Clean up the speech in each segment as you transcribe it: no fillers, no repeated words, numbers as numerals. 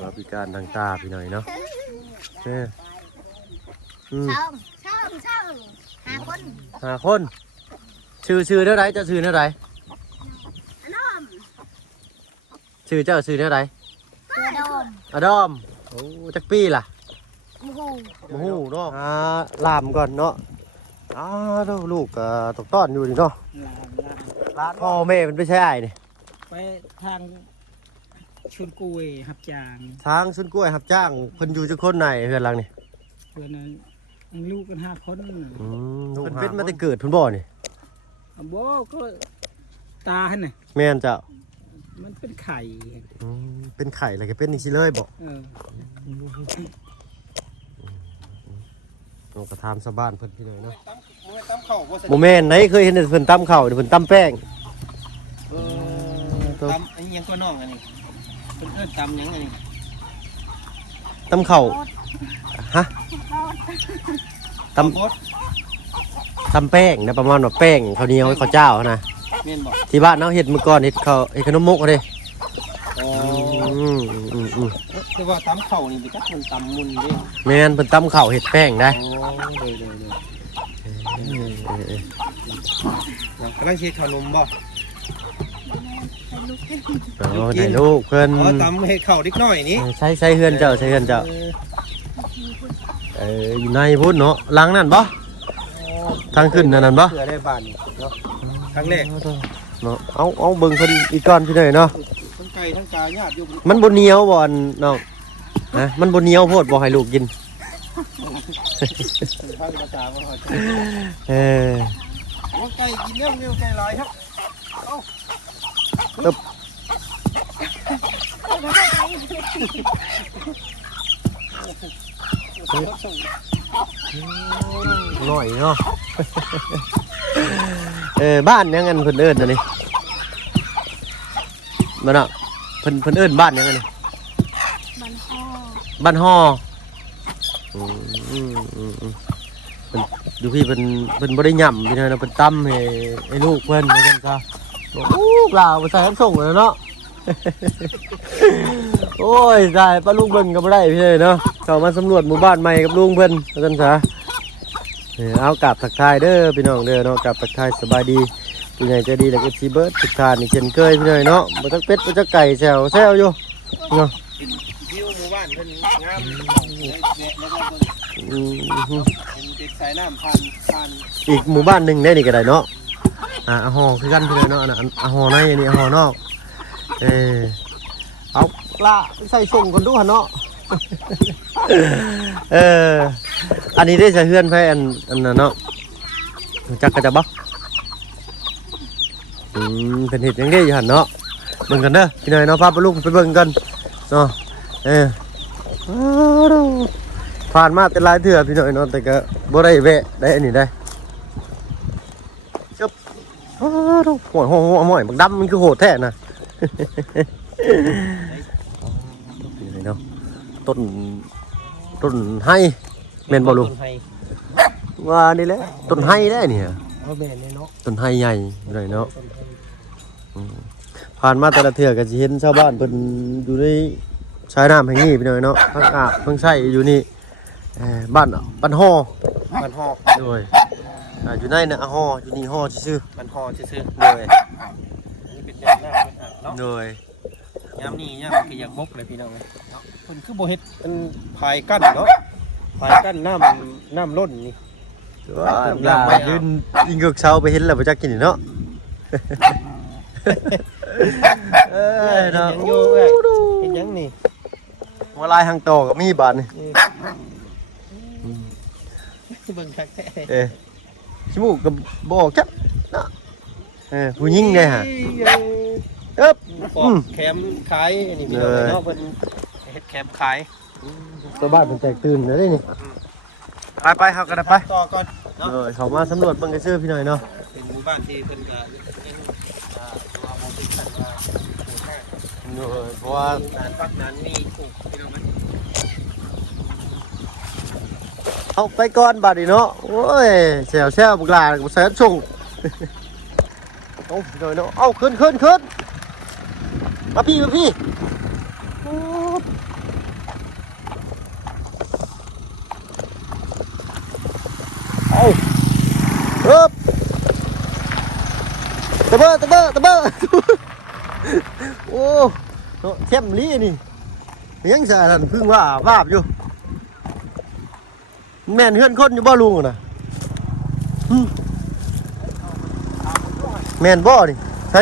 ว่าพิการทางตาพี่หน่อยเนาะช่อง5 คนชื่อเท่าไรจะชื่อเท่าไรชื่อเจ้าชื่อเท่าไรอดอมโอ้จักปีล่ะโอ้โหเนาะลามก่อนเนาะลูกตกต้อนอยู่นี่เนาะพ่อแม่มันไม่ใช่ไอ้นี่ไปทางชุนกุยหับจางทางชุนกล้วยหับจ้างเพิ่นอยู่จักคนไหนเฮือนหลังนี่เพื่อนนั้นลูกกัน5 คนลูกเป็นมาแต่เกิดเพิ่นบ่นี่บ่ก็ตาหั่นน่ะแม่นเจ้ามันเป็นไข่เป็นไข่อะไรก็เป็นอีกสิเลยบ่เราก็ทำสะบ้านเพิ่นพี่เลยเนาะโมเมนต์ไหนเคยเห็นเพิ่นตำข้าวเพิ่นตำแป้งตำอันนี้ยังก็น้องอันนี้เพิ่นตำยังอันนี้ตำข้าวฮะตำแป้งนะประมาณว่าแป้งข้าวเหนียวข้าวเจ้านะที่บ้านเนาะเห็ดเมื่อก่อนเห็ดข้าวเห็ดขนมมกเลยคือว่าตำข้าวนี่ไปจักมันตำมุนเด้แม่นเพิ่นตำข้าวเห็ดแป้งได้กำลังเฮ็ดขนมบ่ให้ลูกเพิ่นตำเฮ็ดข้าวนิดหน่อยนี่ใช้เฮือนเจ้าอยู่ในพุ่นเนาะหลังนั่นบ่ทางขึ้นนั่นบ่เผื่อได้บ้านเนาะครั้งแรกเนาะเอาเบิ่งเพิ่นอีกก่อนพี่เลยเนาะทั้งไก่ทั้งกาญาติอยู่มันบ่เหนียวบ่น้องนะมันบ่เหนียวโพดบ่ให้ลูกกินไก่กินเร็วไก่หลายครับหน่อยเนาะบ้านยังไงเพิ่นเอิ้นอันนี้มันอ่ะเพิ่นเอิ้นบ้านยังไงนี่บ้านห่อเพิ่นดูพี่เพิ่นบ่ได้ย่ำพี่น้อยเนาะเพิ่นตำให้ลูกเพิ่นเหมือนกันจ้ะโอ้เปล่าบ่ใส่น้ำส่งเลยเนาะโอ้ยได้ป้าลุงเบิ่งก็บ่ได้พี่เนาะเข้ามาสำรวจหมู่บ้านใหม่กับลุงเพิ่นว่าซั่นซะเอากลับทักทายเด้อพี่น้องเด้อเนาะกลับทักทายสบายดีผู้ใหญ่ใจดีแล้วก็FCเบิร์ดทุกท่านนี่เช่นเคยพี่น้อยเนาะบ่จักเป็ดบ่จักไก่แซวอยู่เนาะวิวหมู่บ้านเพิ่นงามติดสายน้ำผ่านอีกหมู่บ้านนึงได้นี่ก็ได้เนาะห่อคือกันพี่น้อยเนาะห่อในอันนี้ห่อนอกเอาปลาใส่ส่งคนดูหันเนาะอันนี้ได้จะเฮือนไปอันนั้นเนาะจักกระจับบ่เป็นเห็ดยังได้อยู่หันเนาะเบิ่งกันเด้อพี่น้อยเนาะพาไปลูกไปเบิ่งกันเนาะผ่านมาเป็นหลายเถื่อพี่น้อยเนาะแต่ก็บ่ได้แวะได้อันนี้ได้จบหัวบักดำมันคือโหดแท้นะเนาะต้นไห้แม่นบ่ลุงว่านี่แหละต้นไห้ได้เนี่ยต้นไห้ใหญ่เลยเนาะผ่านมาแต่ละเถื่อก็จะเห็นชาวบ้านเพิ่นอยู่ในชายน้ำแห่งนี้พี่น้อยเนาะเพิ่งอาบเพิ่งใช้อยู่นี่บ้านห่อด้วยอยู่ในน่ะห่ออยู่นี่ห่อซื่อบ้านห่อซื่อด้วยนี่เป็นแบบหน้าเนาะด้วยยามนี้ยามคืออยากบกเลยพี่น้องเนาะเพิ่นคือบ่เฮ็ดเป็นภายกั้นเนาะภายกั้นน้ำล้นนี่ว่ายืนยิงเกือกเช้าไปเห็นแล้วบ่จักกินเนาะเนาะเห็นยังนี่หัวลายหางโตก็มีบาดนี่เบิ่งคักแท้ชิมูกก็บ่ออกจักเนาะผู้หญิงไงฮะแคมขายนี่พี่น้องเนาะเพิ่นเฮ็ดแคมขายตัวบ้านเป็นแตกตื่นแล้วนี่ไปเฮากันไปต่อก่อนเนาะเขามาสำรวจเบิ่งกระชื่อพี่หน่อยเนาะเป็นหมู่บ้านที่เพิ่นก็เพราะว่าปักนั้นมีถูกพี่น้องมั้ยเอาไปก่อนบาดนี้เนาะโอ้ยแซวบุกหลาบ่ใส่ส่งเอาพี่หน่อยเนาะเอาขึ้นมาพี่ ตะเบ้อตะเบ้อตะเบ้อโอ้เนาะเข้มลีนี่ยังสะท่านพึ่งว่าภาพอยู่แม่นเฮือนคนอยู่บ่ลุงน่ะแม่นบ่นี่ใส่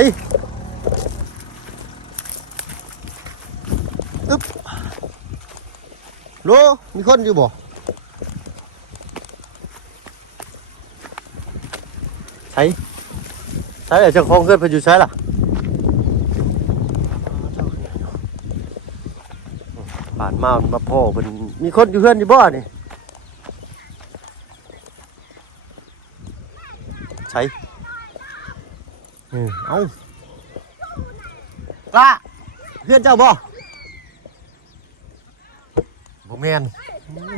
ตึ๊บโลมีคนอยู่บ่ใส่ใส่เจ้าของเฮือนเพิ่นอยู่ใส่ล่ะผ่านมาพ่อเพิ่นมีคนอยู่เฮือนอยู่บ่นี่ใส่เอากล้าเพื่อนเจ้าบ่แม่น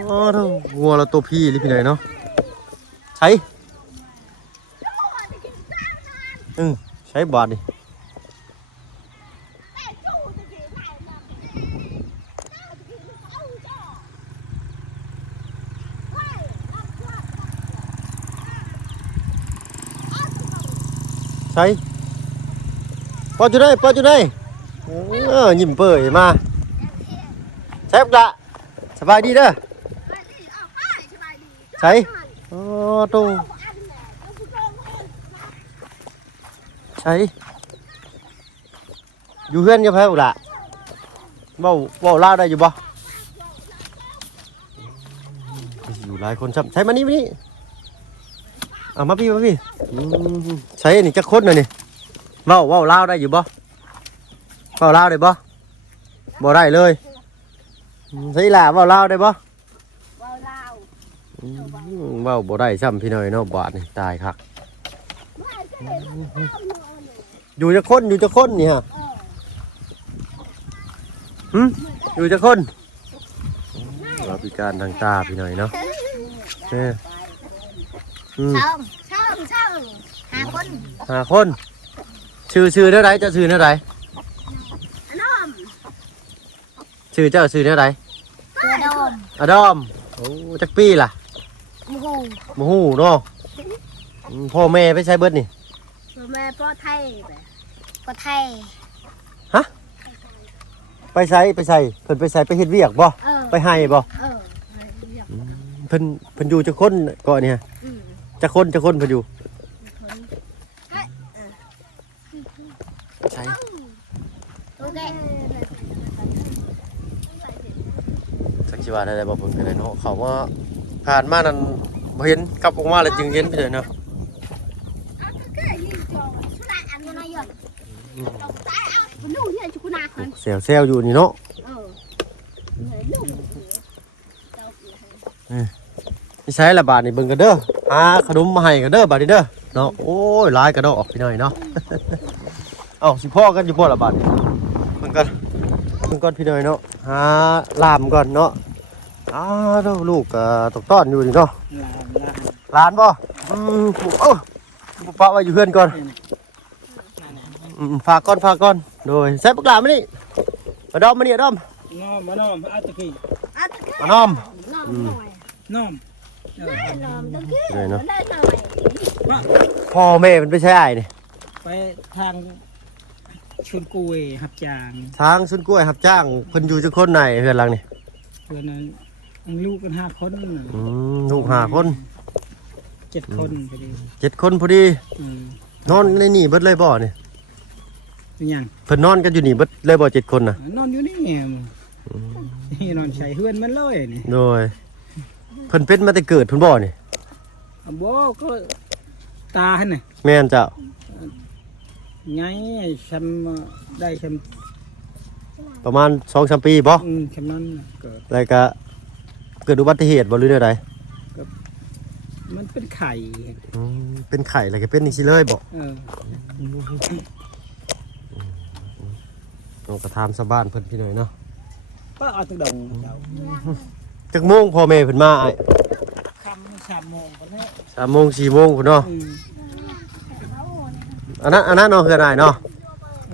โอ้โหงัวเราตัวพี่ลิพี่ไหนเนาะใช้ใช้บาทดิใช้พอจุดได้ยิ้มเปื่อยมาใช่ปะสบายดีเด้อใช่โอ้ตรงใช่อยู่เพื่อนยังไงปะล่ะเบ้าเล่าได้อยู่บ่อยู่หลายคนใช่มานี่เอามาพี่ใช่นี่จะค้นหน่อยนี่เบ้าเล่าได้อยู่บ่เบ้าเล่าได้บ่บ่ได้เลยใช่ล่ะเบ้าเล่าได้บ่เบ้าบ่ได้ซ้ำพี่หน่อยเนาะบาดนี่ตายคักอยู่จะค้นนี่ฮะอยู่จะค้นเราพิการทางตาพี่หน่อยเนาะห้าคนชื่อเท่าไรเจ้าชื่อเท่าไรชื่อเจ้าชื่อเท่าไรอดอมโอ้จักปีล่ะมหูเนาะพ่อแม่ไปใช้เบิดนี่พ่อแม่พ่อไทยฮะไปใช้เพิ่นไปใช้ไปเฮ็ดเวียกบ่ไปให้บ่เพิ่นอยู่จักคนก่อนเนี่ยจักคนเพิ่นอยู่ใช่สักชีวาได้บ่เพิ่นก็ได้เนาะเขาว่าผ่านมานั้นบ่เห็นกลับออกมาแล้วจึงเห็นไปเลยเนาะเซลอยู่นี่เนาะนี่ใช้ละบาทนี่เบิ่งกันเด้อหาขนมมาให้กันเด้อบาทนี่เด้อเนาะโอ้ยหลายกระดอกพี่หน่อยเนาะเอ้าสิพ่อกันอยู่พ่อละบาทนี่เบิ่งก่อนพี่หน่อยเนาะหาลามก่อนเนาะลูกตกต้อนอยู่นี่เนาะหลานบ่ป้าไว้อยู่เพื่อนก่อนฝากก่อนโดยใส่ปากหลามมานี่มาดอมมานี่ดอมมาน้อมเอาตะกี้มาน้อมเลยเนาะพ่อแม่มันไปใช้ไอ้นี่ไปทางชุนกุยหับจางทางชุนกุยหับจ้างเพิ่นอยู่จักคนไหนเพื่อนหลังนี่เพื่อนนั้นลูกกัน5 คนลูก5 คน7 คนพอดี7 คนพอดีนอนในนี่เบิดเลยบ่นี่ยังเพิ่นนอนกันอยู่นี่เบิดเลยบ่7 คนน่ะนอนอยู่นี่นอนใส่เฮือนมันเลยนี่โดยเพิ่นเป็นมาแต่เกิดเพิ่นบ่นี่บ่ก็ตาหั่นน่ะแม่นเจ้าไงฉันได้ฉันประมาณ 2-3 ปีบ่ฉันนั้นเกิดแล้วก็เกิดอุบัติเหตุบ่หรือใดมันเป็นไข่เป็นไข่แล้วก็เป็นนี่สิเลยบ่เราก็ถามชาวบ้านเพิ่นพี่หน่อยเนาะก็เอาตึกดงจักโมงพ่อแม่เพิ่นมาไอ้3 โมงพุ่นแหละ3 โมง 4 โมงพุ่นเนาะอันนั้นเนาะคือได้เนาะ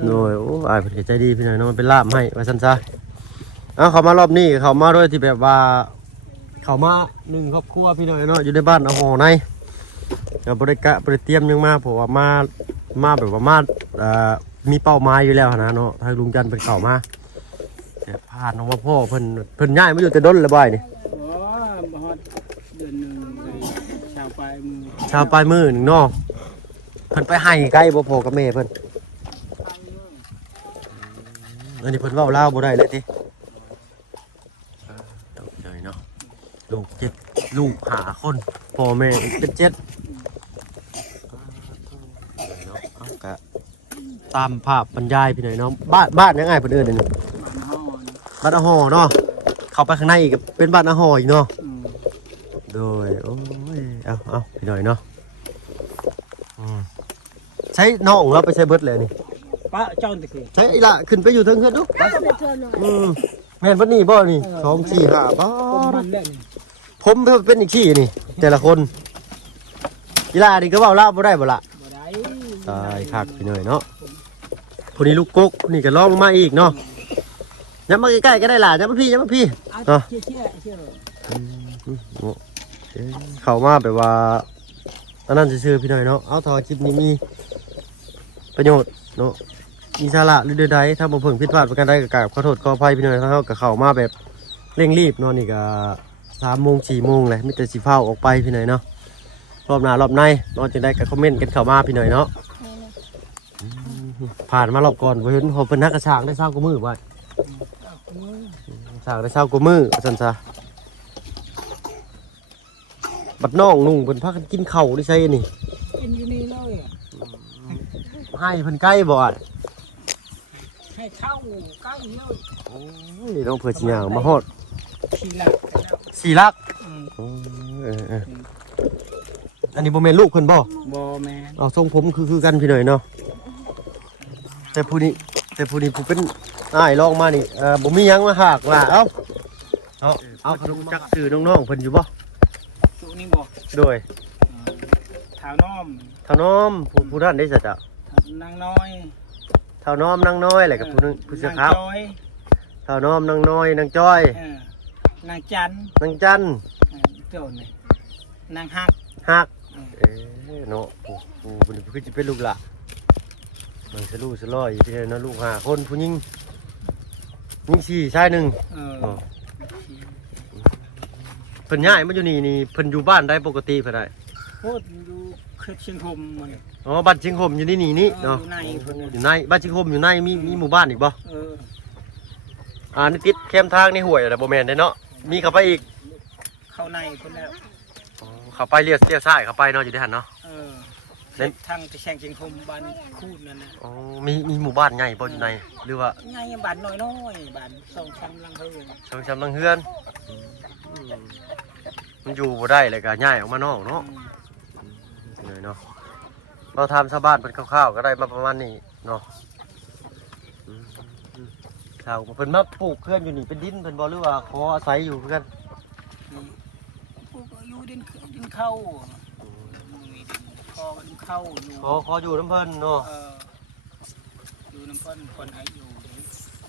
โดยโอ้อ้ายเพิ่นก็ใจดีพี่หน่อยเนาะมันเป็นลาบให้ว่าซั่นซะเขามารอบนี้เขามาด้วยที่แบบว่าเขามา1 ครอบครัวพี่หน่อยเนาะอยู่ในบ้านเอาห่อในก็บ่ได้เตรียมยังมาเพราะว่ามา มาแบบว่ามามีเป้าหมายอยู่แล้วนะเนาะทางลุงจันทร์เป็นเก่ามาแต่พาน้องว่าพ่อเพิ่นย้ายมาอยู่แต่ดนละบ่ายนี่ อ๋อบ่ฮอดเดือนหนึงเลยชาวปลายมือ ชาวปลายมือหนึ่งเนาะเพิ่นไปให้ใกล้บ่พ่อกับแม่เพิ่นอันนี้เพิ่นเว้าลาวบ่ได้เลยติตกใจเนาะลูก7ลูก5คนพ่อแม่อีกเป็น7เนาะเอาก็ตามภาพบรรยายพี่หน่อยเนาะบ้านยังไงเพิ่นเอิ้นอันนี้ บ้านเฮานะบ้านอาหอเนาะเข้าไปข้างในอีกก็เป็นบ้านอาหออีกเนาะ อืม โดยโอ้ยเอาพี่หน่อยเนาะใช้น้องเราไปใช้เบิดเลยนี่ ป้าเจ้าตะกี้ ใช้อีละขึ้นไปอยู่เทิงขึ้นดู เธอหน่อย แม่นบ่นี่บ่นี่2 4 5บ่ ผมมันแล้วนี่ ผมเป็นอีกขี้นี่ แต่ละคนอีละนี่ก็เว้าลาวบ่ได้บ่ล่ะ บ่ได้ ตายคักพี่หน่อยเนาะผู้นี้ลูกกกนี่ก็ร้องมาอีกเนาะย้ำมาใกล้ๆก็ได้ล่ะย้ำมาพี่เอาเนาะเชื่อ เข้ามาแบบว่าอันนั้นซื่อๆพี่หน่อยเนาะเอาทอคลิปนี้มีประโยชน์เนาะมีสาระหรือใดๆถ้าบ่เพิ่งผิดพลาดประการใดก็กราบขอโทษขออภัยพี่หน่อยถ้าเฮาก็เข้ามาแบบเร่งรีบเนาะนี่ก็3 โมง 4 โมงแหละมีแต่สิฟ้าวออกไปพี่หน่อยเนาะรอบหน้ารอบในเนาะจังได๋ก็คอมเมนต์กันเข้ามาพี่หน่อยเนาะผ่านมารอบก่อนบ่เห็นเพิ่นนักกระช่างได้20กว่ามื้อไว้ช่างได้20กว่ามื้อว่าซั่นซะบัดน้องนุ่งเพิ่นพากันกินข้าวได้ใช่นี่ กินอยู่นี่เลยอะ ให้เพิ่นใกล้บ่อะ ให้เข้าใกล้เลย โอ้ยน้องเผื่อสิย่างมาฮอด ทีหลักแล้ว 4 ลัก อืม อันนี้บ่แม่นลูกเพิ่นบ่ บ่แม่น เอาทรงผมคือกันพี่หน่อยเนาะแต่ผู้นี้ผู้เป็นอ้ายลองมานี่บ่มีหยังมาหากว่าเอาขนมจักชื่อน้องๆเพิ่นอยู่บ่ ตัวนี้บ่ โดย เท้าน้อม เท่าน้อมผู้นั้นได้ซะจ้ะ นางน้อย เท่าน้อมนางน้อยแล้วก็ผู้นึงผู้เสื้อขาว จอย เท่าน้อมนางน้อยนางจ้อย นางจัน นางจัน โจนนี่นางฮัก ฮักเนาะผู้นี้คือสิเป็นลูกหล่ะมันสลูสลอยพี่เนาะลูก5คนผู้หญิง4ชาย1เพิ่นย้ายมาอยู่นี่เพิ่นอยู่บ้านได้ปกติเพิ่นได้ โคตรอยู่เครือเชียงคมมัน อ๋อบ้านชิงคมอยู่นี่นี่เนาะ อยู่ในเพิ่น อยู่ในบ้านชิงคมอยู่ในมีหมู่บ้านอีกบ่ นี่ติดเข้มทางในห้วยอะไรบ่แม่นได้เนาะมีเข้าไปอีก เข้าในเพิ่นแล้ว เข้าไปเลี้ยวซ้ายเข้าไปเนาะอยู่ที่หั่นเนาะ ทางที่แชงเชียงคมบ้านคูดนั่นนะ อ๋อมีหมู่บ้านใหญ่บ่อยู่ในหรือว่า ง่ายบ้านน้อยๆบ้าน2 3หลังเฮือน ชงชำลังเฮือนมันอยู่บ่ได้เลยก็ย้ายออกมานอกเนาะเลยเนาะเราทำชาวบ้านเป็นคร่าวๆก็ได้มาประมาณนี้เนาะชาวเพิ่นมาปลูกเพื่อนอยู่นี่เป็นดินเพิ่นบ่หรือว่าขออาศัยอยู่เพื่อน พวกอยู่ดินเข้ามีดินคอดินเข้าอยู่ ขออยู่น้ำเพิ่นเนาะ อยู่น้ำพ่นคนให้อยู่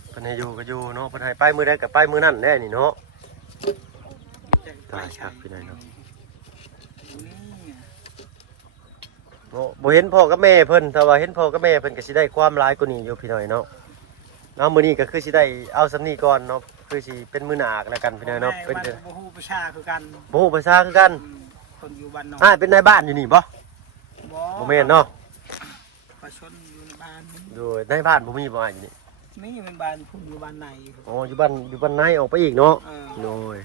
เพิ่นให้อยู่ก็อยู่เนาะเพิ่นให้ไปมื้อใดก็ไปมื้อนั้นแน่นี่เนาะตายครับพี่นายเนาะบ่เห็นพ่อกับแม่เพิ่นแต่ว่าเห็นพ่อกับแม่เพิ่นก็สิได้ความหลายกว่านี้อยู่พี่น้อยเนาะเอามื้อนี้ก็คือสิได้เอาสำนี้ก่อนเนาะคือสิเป็นมื้อหน้าแล้วกันพี่น้อยเนาะเป็น บ้านบ่ฮู้ประชาคือกัน บ่ฮู้ภาษาคือกัน คนอยู่บ้านนอก เป็นนายบ้านอยู่นี่บ่บ่แม่นเนาะ ประชนอยู่ในบ้าน อยู่ในบ้านบ่มีบ่อยู่นี่ นี่เป็นบ้านพุ่นอยู่บ้านใน อ๋ออยู่บ้านในออกไปอีกเนาะโอ้ย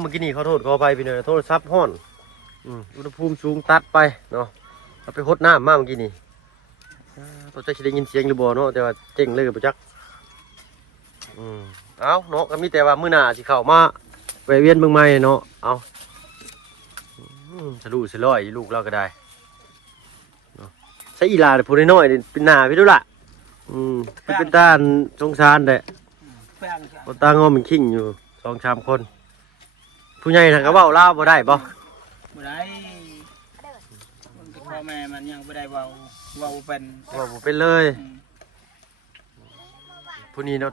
เมื่อกี้นี่ขอโทษขออภัยพี่น้อยโทรศัพท์ฮ้อนอุณหภูมิสูงตัดไปเนาะเอาไปหดน้ำมาเมื่อกี้นี่ตัวใจสิได้ยินเสียงหรือบ่เนาะแต่ว่าเจ๋งเลยบ่จักเอาเนาะก็มีแต่ว่ามื้อหน้าสิเข้ามาแวะเวียนเบิ่งใหม่เนาะเอาสะดุสะลอยลูกเราก็ได้เนาะใส่อีหลาผู้น้อยๆนี่เป็นหน้าพี่ดูล่ะเป็นตาสงสารแหละ แป้ง บ่ตางอมันขิงอยู่2-3 คนผู้ใหญ่น่ะก็เว้าลาวบ่ได้บ่ บ่ได้มันพ่อแม่มันยังบ่ได้เว้าเป็น ว่าบ่เป็นเลยผู้นี้เนาะ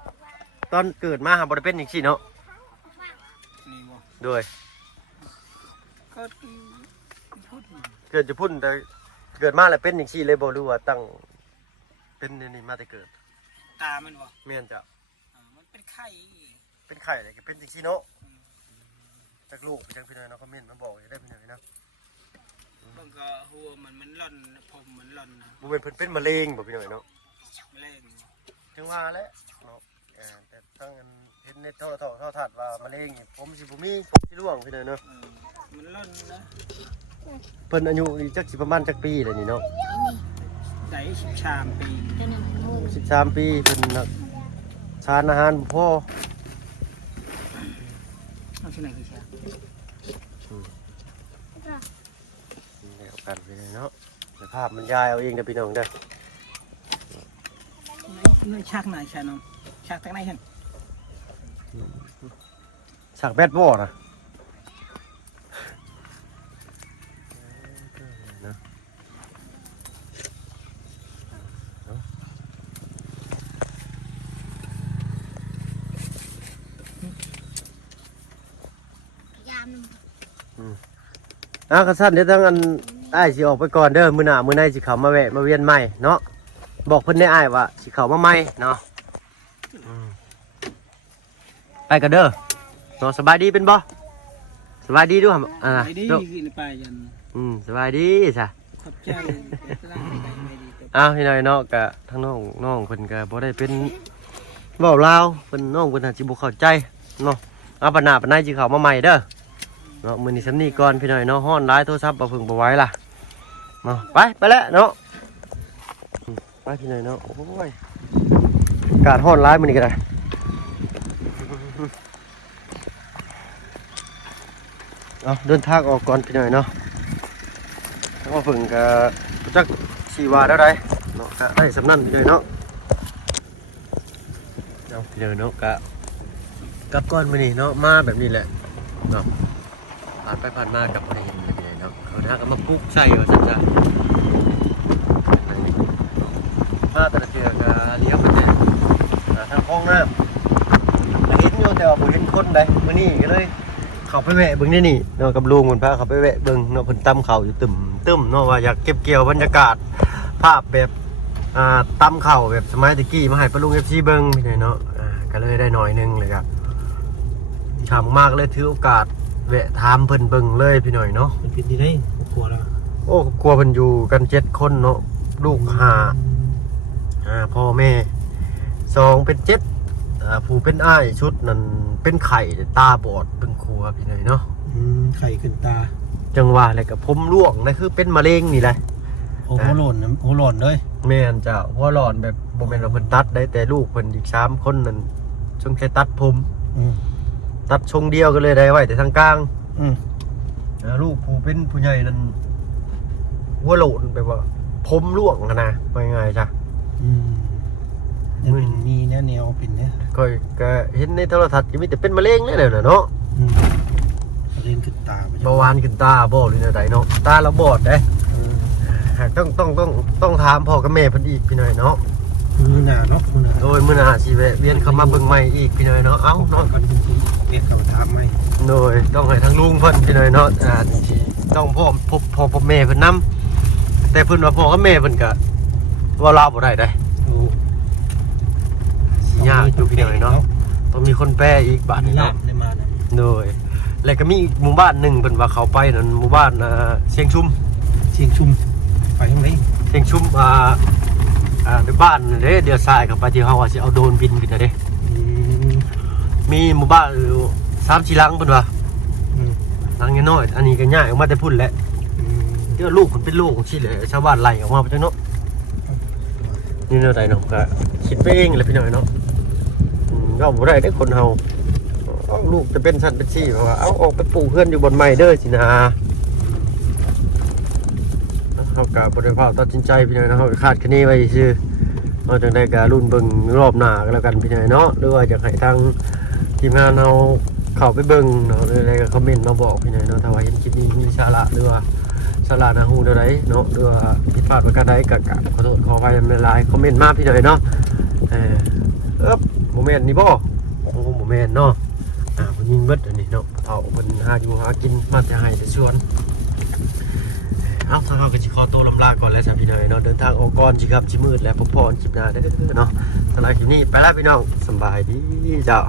ตอนเกิดมาหาบ่ได้เป็นจังซี่เนาะ นี่บ่ ด้วย ก็พูด เกิดจะพุ่นแต่ เกิดมาแล้วเป็นจังซี่เลยบ่รู้ว่าตั้งเป็นนี่มาแต่เกิด ตามันบ่ แม่นจ้ะ มันเป็นไข่ เป็นไข่เลยก็เป็นจังซี่เนาะจากลูกจังพี่น้อยเนาะคอมเมนต์มาบอกได้พี่น้อยเนาะ บางก็หัวมันร่อนผมมันร่อน บ่เป็นเพิ่นเป็นมะเร็งบ่พี่น้อยเนาะ แมลง จังว่าแหละเนาะแต่ทั้งอันเห็นในโทรทัศน์ว่ามะเร็งนี่ผมสิบ่มีผมสิร่วงพี่น้อยเนาะ มันร่อนนะ เพิ่นอายุนี่จักสิประมาณจักปีแล้วนี่เนาะ ได้13 ปี จะหนึ่งมือ 13ปีเพิ่นนักทานอาหารบ่พอ เอาที่ไหนคือใช่ แล้วกันไปเลยเนาะสภาพมันยายเอาเองเด้อพี่น้องเด้อ นั่นชักไหนชานมชักทางไหนฉัน สักแบดบ่นะนะ ยามหนึ่ง กระสั้นเดี๋ยวทั้งอันอ้ายสิออกไปก่อนเด้อมื้อหน้ามื้อในสิเข้ามาแวะมาเวียนใหม่เนาะบอกเพิ่นได้อ้ายว่าสิเข้ามาใหม่เนาะไปกันเด้อเนาะสบายดีเป็นบ่สบายดีด้วยไปดี ลูก กินไปยัน สบายดีจ้ะ ขอบใจตลาดไม่ดี อ้าวพี่น้อยเนาะกะทั้งน้องเพิ่นก็บ่ได้เป็นเว้าลาวเพิ่นน้องเพิ่นอาจสิบ่เข้าใจเนาะเอาปานหน้าปานในสิเข้ามาใหม่เด้อเนาะมื้อนี้สำนี้ก่อนพี่น้อยเนาะฮ้อนหลายโทรศัพท์บ่พึ่งบ่ไหวล่ะเนาะไปแล้วเนาะไปพี่น้อยเนาะโอ้ยอากาศฮ้อนหลายมื้อนี้ก็ได้เอาเดินทางออกก่อนพี่น้อยเนาะแล้วมาพึ่งก็จักสิว่าแล้วได้เนาะก็ได้สำนั้นพี่น้อยเนาะเอาพี่น้อยเนาะก็กลับก่อนมื้อนี้เนาะมาแบบนี้แหละเนาะผ่านไปผ่านมากับบ่ได้เห็นเลยพี่น้อยเนาะเขาหาก็มาปลุกใส่ว่าซั่นซะมาแต่ละเทื่อก็เลี้ยวไปแต่ทางห้องน้ำเห็นอยู่แต่ว่าบ่เห็นคนใดมื้อนี้ก็เลยเข้าไปแวะเบิ่งนี่เนาะกับลุงเพิ่นพาเข้าไปแวะเบิ่งเนาะเพิ่นตำข้าวอยู่ตึมเนาะว่าอยากเก็บเกี่ยวบรรยากาศภาพแบบตำข้าวแบบสมัยตะกี้มาให้ป้าลุง FC เบิ่งพี่น้อยเนาะก็เลยได้หน่อยนึงเลยครับถามมากเลยถือโอกาสแวะถามเพิ่นเบิ่งเลยพี่น้อยเนาะ มันเป็นที่ไหนกลัวแล้ว โอ้ครอบครัวเพิ่นอยู่กัน7คนเนาะลูก5พ่อแม่2เป็น7ผู้เป็นอ้ายชุดนั้นเป็นไข่ตาบอดเป็นครัวพี่น้อยเนาะ ไข่ขึ้นตา จังหวะอะไรกับผมร่วงนะคือเป็นมะเร็งนี่แหละ โอ้โหหล่นโอ้หล่นเลย แม่นเจ้าหัวหลอนแบบโมเมนต์เราเพิ่นตัดได้แต่ลูกเพิ่นอีก3คนนั่นช่วงแค่ตัดผมตัดชงเดียวก็เลยได้ไว้แต่ทางกลางลูกผู้เป็นผู้ใหญ่นั่นหัวโหลนแบบว่าผมร่วงนะว่าง่ายๆจ้ะ มันมีแนวเป็นเนี่ย ก็เห็นในโทรทัศน์ก็มีแต่เป็นมะเร็งเลยเนาะ เล่นขึ้นตา เบาหวานขึ้นตาบ่หรือใดเนาะตาเราบอดเด้หากต้องถามพ่อกับแม่เพิ่นอีกพี่น้อยเนาะ มือหนาเนาะมือหนา โดยมื้อหน้าสิแวะเวียนเข้ามาเบิ่งใหม่อีกพี่น้อยเนาะเอ้าเนาะ กันเวียนเขาถามไหม โดยต้องให้ทางลุงเพิ่นพี่น้อยเนาะสิต้องพ่อแม่เพิ่นนำแต่เพิ่นว่าพ่อกับแม่เพิ่นก็ว่าลาวบ่ได้เด้สิยากอยู่พี่น้อยเนาะต้องมีคนแปลอีกบาดนี้ ลา เนาะ บได้มานะ โดยแล้วก็มีอีกหมู่บ้านหนึงเพิ่นว่าเขาไปนั่นหมู่บ้านเชียงชุม เชียงชุ่มไปทางไหน เชียงชุมในบ้านเด้เดี๋ยวซ้ายเข้าไปที่เฮาว่าสิเอาโดรนบินขึ้นน่ะเด้มีหมู่บ้านอยู่3-4หลังเพิ่นว่าหลังน้อยๆอันนี้ก็ย้ายออกมาแต่พุ่นแหละเดี๋ยวลูกมันเป็นลูกของชิเลยชาวบ้านไล่ออกมาไปจังเนาะนี่เนาะได้เนาะก็คิดไปเองแหละพี่น้อยเนาะก็บ่ได้เด้คนเฮาเอาลูกจะเป็นชั้นเป็นซี่เพราะว่าเอาออกไปปลูกเพื่อนอยู่บนไม้เด้อสินะเฮาก็บ่ได้พาตัดสินใจพี่น้อยเนาะเฮาก็คาดคะเนไว้ซื่อเอาจังได๋ก็รุ่นเบิ่งรอบหน้าก็แล้วกันพี่น้อยเนาะหรือว่าอยากให้ทางทีมงานเฮาเข้าไปเบิ่งเนาะหรืออะไรก็คอมเมนต์มาบอกพี่น้อยเนาะถ้าว่าเห็นคลิปนี้มีสาระหรือว่าสาระน่าฮู้ใดๆเนาะหรือว่าผิดพลาดประการใดก็ขอโทษขออภัยหลายๆคอมเมนต์มาพี่น้อยเนาะโมเมนต์นี่บ่โอ้โมเมนต์เนาะมันยิงเบิดอันนี้เนาะเผามันหาอยู่หากินมาแต่ให้แต่ชวน เอาทางเราก็สิขอตัวลำลาก่อนแล้วจ้ะพี่น้องเนาะเดินทางออกก่อนสิครับสิมืดแล้วพบพรคลิปหน้าเด้อเนาะสำหรับคลิปนี้ไปแล้วพี่น้องสบายดีเจ้า